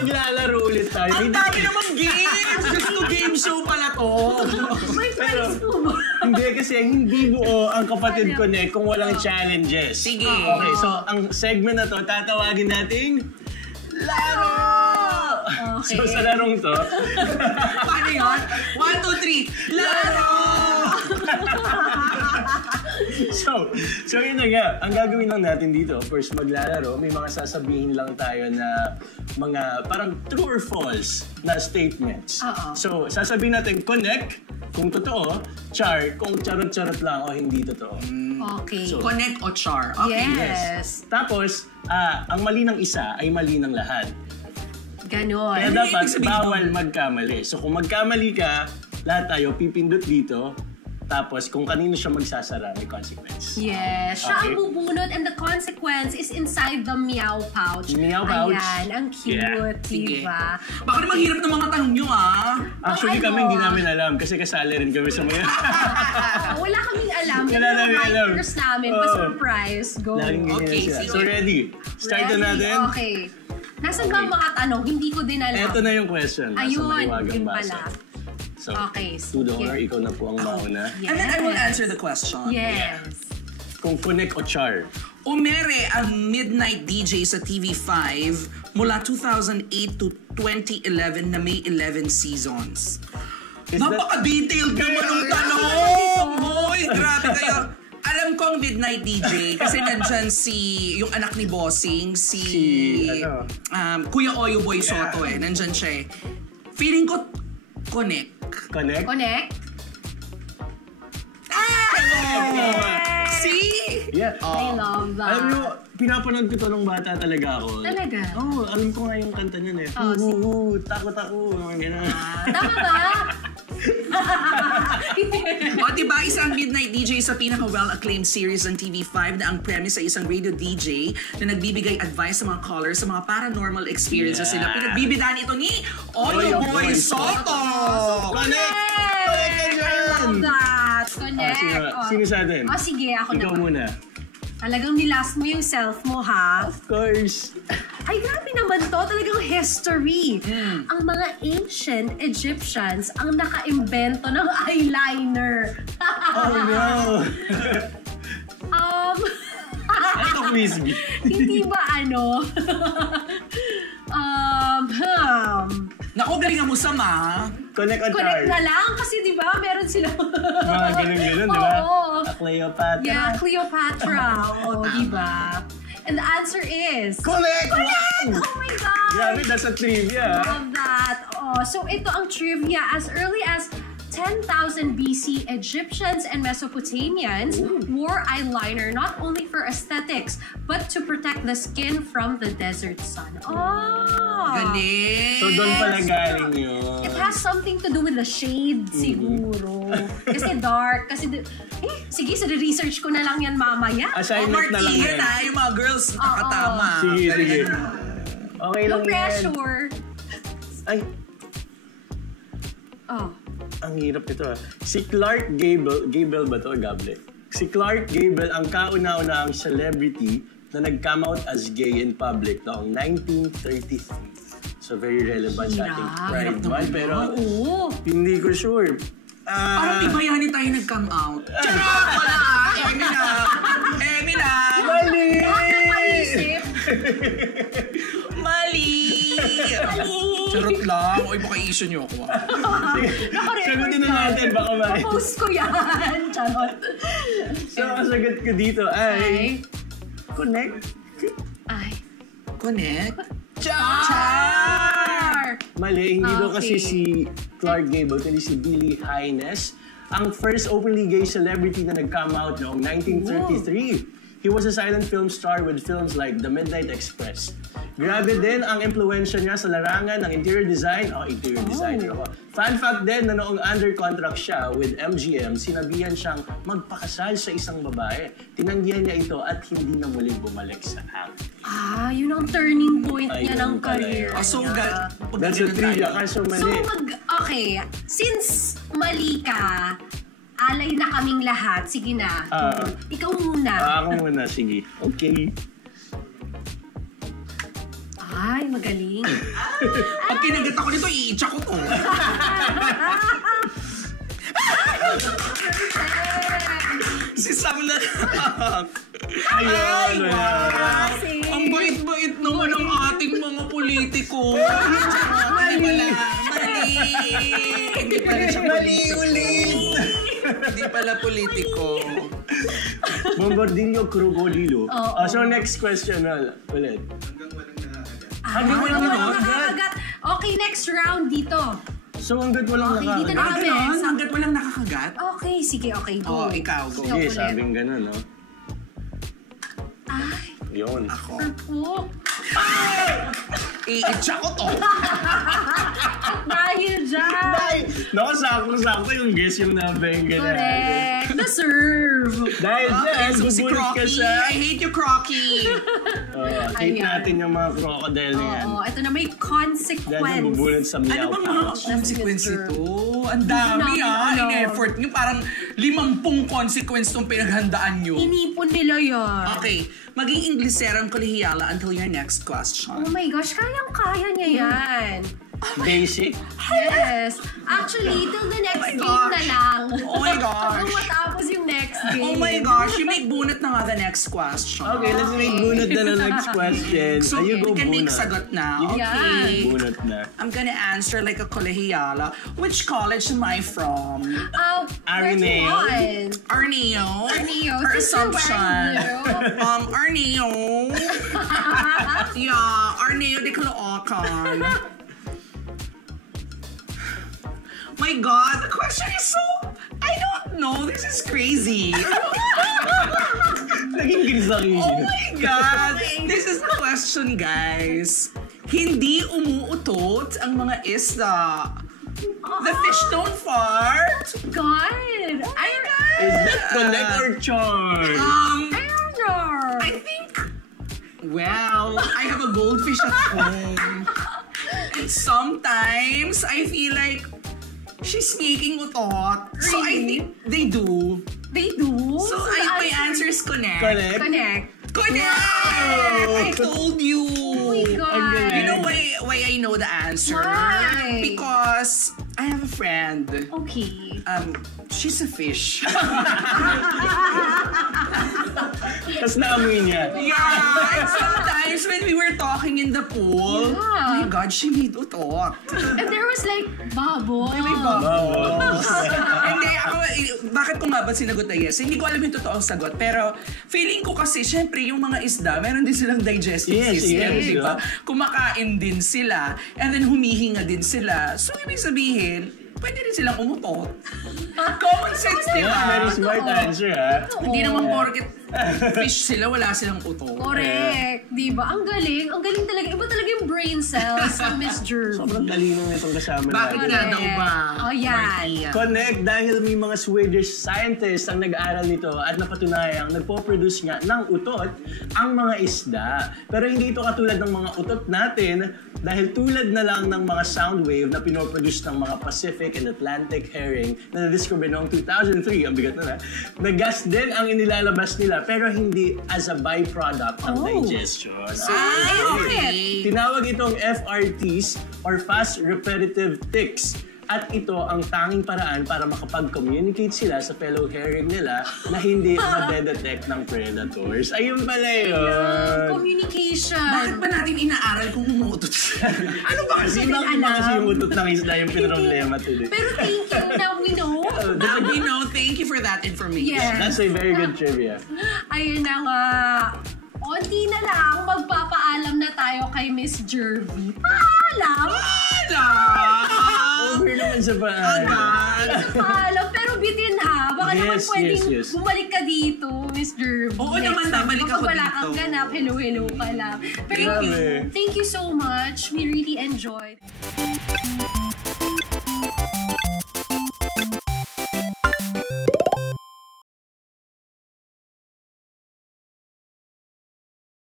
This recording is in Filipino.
Maglalaro ulit tayo. Ang dami namang games! Gusto game show pala to. May prize po ba? Hindi kasi hindi buo ang Kapatid Connect kung walang challenges. Sige. Okay, so ang segment na to, tatawagin nating Laro! Okay. So sa larong to, Paano yun? 1, 2, 3. Laro! so yun na nga, ang gagawin lang natin dito, first maglalaro, may mga sasabihin lang tayo na mga parang true or false na statements. So sasabihin natin connect kung totoo, char kung charot-charot lang o hindi totoo. Okay. So, Connect o char. Okay. Yes. Tapos, ang mali ng isa ay mali ng lahat. Ganon. Kaya Ano dapat ibig sabihin bawal magkamali. So kung magkamali ka, lahat tayo pipindot dito. Tapos kung kanino siya magsasara, may consequence. Yes. Siya Okay. ang bubunot and the consequence is inside the meow pouch. Meow pouch. Ayan. Ang cute, Yeah. Sige. diba? Baka naman hirap ng mga tanong nyo, Actually Ano? kami hindi namin alam kasi kasali rin kami sa mga... Wala kaming alam. Wala Pero namin alam. writers namin, Oo. pa-surprise. Go. Laging ganyan Okay, sila. sige. So ready? Start na Ready? natin. Okay. Nasaan ba ang mga tanong? Hindi ko din alam. Ito na yung question. Nasa Ayun, maliwagang yun basa. pala. So, Okay, to the honor, sige. ikaw na po ang mauna. Yes. And then I will answer the question. Yes. Kung connect o char. Umere ang midnight DJ sa TV5 mula 2008 to 2011 na may 11 seasons. Is that- Napaka-detailed naman ng tanong! Hoy, grabe kayo. Alam ko ang midnight DJ kasi nandyan yung anak ni Bossing, ano? Kuya Oyo Boy Soto nandyan siya eh. Feeling ko, connect. Connect? Connect? See? Yeah. I love that. Alam nyo, pinapanood ko to nung bata talaga ako. Talaga? Oo, alam ko nga yung kanta niyan eh. Oh, Takot ako. Ganun. Tama ba? O diba, isang midnight DJ sa pinaka-well-acclaimed series ng TV5 na ang premise ay isang radio DJ na nagbibigay advice sa mga callers sa mga paranormal experiences Yeah. nila. Pinagbibigyan ito ni Oyo Boy Soto! Connect! I love that. Connect. Sino sa atin? Sige, ako Ikaw naman. muna. Talagang nilast mo yung self mo, ha? Of course. Ay, grabe naman to. Talagang history. Ang mga ancient Egyptians ang naka-imbento ng eyeliner. Oh no! Ito quiz me. Hindi ba ano? Naku, galingan mo sama. Connect on Connect char. na lang kasi di ba meron sila. Mga ganun-ganun, di ba? Oo. Cleopatra. Yeah, Cleopatra. Oo, di ba? And the answer is... Connect! Correct! Wow! Oh my God! Grabe, that's a trivia. Love that. Oh, so ito ang trivia. As early as 10,000 BC, Egyptians and Mesopotamians wore eyeliner not only for aesthetics, but to protect the skin from the desert sun. Oh! Galing! So doon pala galing yun. It has something to do with the shade, siguro. Kasi dark, kasi... sige, so research ko na lang yan mamaya. Assignment na lang Martin, yan. yung mga girls nakatama. Sige, sige. Okay No lang yan. pressure. Ay, Oh. ang hirap ito ah. Si Clark Gable ba to? Gable. Si Clark Gable ang kauna-unahang celebrity na nag-come out as gay in public noong 1933. So very relevant sa ating Pride Month. Pero Oo. hindi ko sure. Parang di bayani tayo nag-come out. Charot! Wala! Emina! Emina! Mali! Nakakaisip. Mali! Charot lang. Uy, baka i-issue niyo ako. Sagutin na natin, baka mali. Post ko yan. Charot. So, ang sagot ko dito ay... Connect. Ay. Connect? Char! Mali, hindi daw kasi Okay. si Clark Gable, kundi si Billy Hines, ang first openly gay celebrity na nag-come out noong 1933. He was a silent film star with films like The Midnight Express. Grabe din ang impluensya niya sa larangan ng interior design. Interior designer ako. Fun fact din na noong under contract siya with MGM, sinabihan siyang magpakasal sa isang babae. Tinanggihan niya ito at hindi na muling bumalik sa acting. Yun ang turning point niya Ayun ng pala career yun. So, niya. That's a trivia, kaso So, mali. okay. Since mali ka, alay na kaming lahat. Sige na. Ikaw muna. Ako muna, sige. Okay. Ay, magaling. Pag kinagat ako nito, iitsa ko to. Si Sam na Ayun. Ang bait-bait naman ng ating mga politiko. Mali. Hindi pala siya politiko. Hindi pala politiko. Bombardillo Crocodilo. Oo. So next question ulit. Hanggang walang nakakagat. Okay, next round dito. So hanggat walang Okay, dito na kami. Ganon? Hanggat walang nakakagat? Okay, sige, okay. Go. Oh, ikaw, go. Sige, ulit. sabing ganun, no? Ay, Yun. purpok. Iitsa ko to. Dahil dyan. Naku, sakto yung guess yung nabeng ganun. Correct. Deserve. Dahil dyan, So si bubulot ka Crocky, sa... I hate you, Crocky. Hate Ayan. natin yung mga crocodile na yan. Oo, ito na may Dahil consequence. bubulot sa Ano meow bang mga pouch. consequence Mr. ito? Ang dami Ano? in-effort nyo. Parang 50 consequence itong pinaghandaan nyo. Inipon nila yan. Okay, maging Ingleserang kolehiyala until your next question. Oh my gosh, kayang-kaya niya yan. Basic. Yes. Actually, till the next my game gosh. na lang. Oh my gosh. Hanggang matapos yung next game. Oh my gosh, you make bunot na nga the next question. Okay, let's make bunot na the next question. So, You go you can make bunot. sagot na. Yeah. Okay. Bunot na. I'm gonna answer like a kolehiyala. Which college am I from? Araneo. Arneo. Arneo. Her Sister assumption. Arneo. Arneo. Yeah, Arneo de Caloocan. My God, the question is so... I don't know. This is crazy. Naging grisaki. Oh my God! This is the question, guys. Hindi umuutot ang mga isda. The fish don't fart. God. Is that connect or charm? I don't know. I think... Well, I have a goldfish at home. And sometimes, I feel like she's sneaking utot. So I Really? think they do. They do? So my answer is connect. Connect? Connect. Connect! Wow. I told you. Oh my God. Ang galing. You know why I know the answer? Why? Because I have a friend. Okay. She's a fish. Tapos naamoy niya. Yeah, and sometimes when we were talking in the pool, Yeah. oh my God, she made utot. And there was like bubble. Bubbles. Hindi, ako, bakit ko nga ba sinagot na yes? Hindi ko alam yung totoong sagot. Pero feeling ko kasi, syempre, yung mga isda, meron din silang digestive Yes, system, yes, di ba? yeah. Kumakain din sila, and then humihinga din sila. So, ibig sabihin, pwede rin silang umutot. Common sense, di Yeah, ba? very smart answer, ha? Hindi naman porket fish sila, wala silang utot. Correct. Diba? Ang galing. Ang galing talaga. Iba talaga yung brain cells ng Miss Jervy. Sobrang talino nitong kasama Bakit natin. nga daw ba? Oh, yan. Martia? Connect dahil may mga Swedish scientists ang nag-aaral nito at napatunayang nagpo-produce nga ng utot ang mga isda. Pero hindi ito katulad ng mga utot natin dahil tulad na lang ng mga sound wave na pinoproduce ng mga Pacific and Atlantic herring na na-discover noong 2003, ang bigat na gas din ang inilalabas nila pero hindi as a byproduct ng Oh. digestion. Okay. Tinawag itong FRTs or Fast Repetitive Ticks. At ito ang tanging paraan para makapag-communicate sila sa fellow herring nila na hindi madedetect ng predators. Ayun pala yun. Communication. Bakit ba natin inaaral kung umutot siya? Ano ba kasi? Bakit ba kasi yung utot ng isda yung pinroblema today? Pero thank you. Now we know. Now we know. Thank you for that information. Yes. That's a very good trivia. Ayun na nga. Onti na lang, magpapaalam na tayo kay Miss Jervy. Paalam! Over naman sa paan. Paalam, pero bitin ha. Baka naman Yes, pwedeng yes. bumalik ka dito, Miss Jervy. Oo Next naman, time. babalik ako Kapag wala dito. kang ganap, hello ka lang. Pero Grabe. thank you so much. We really enjoyed.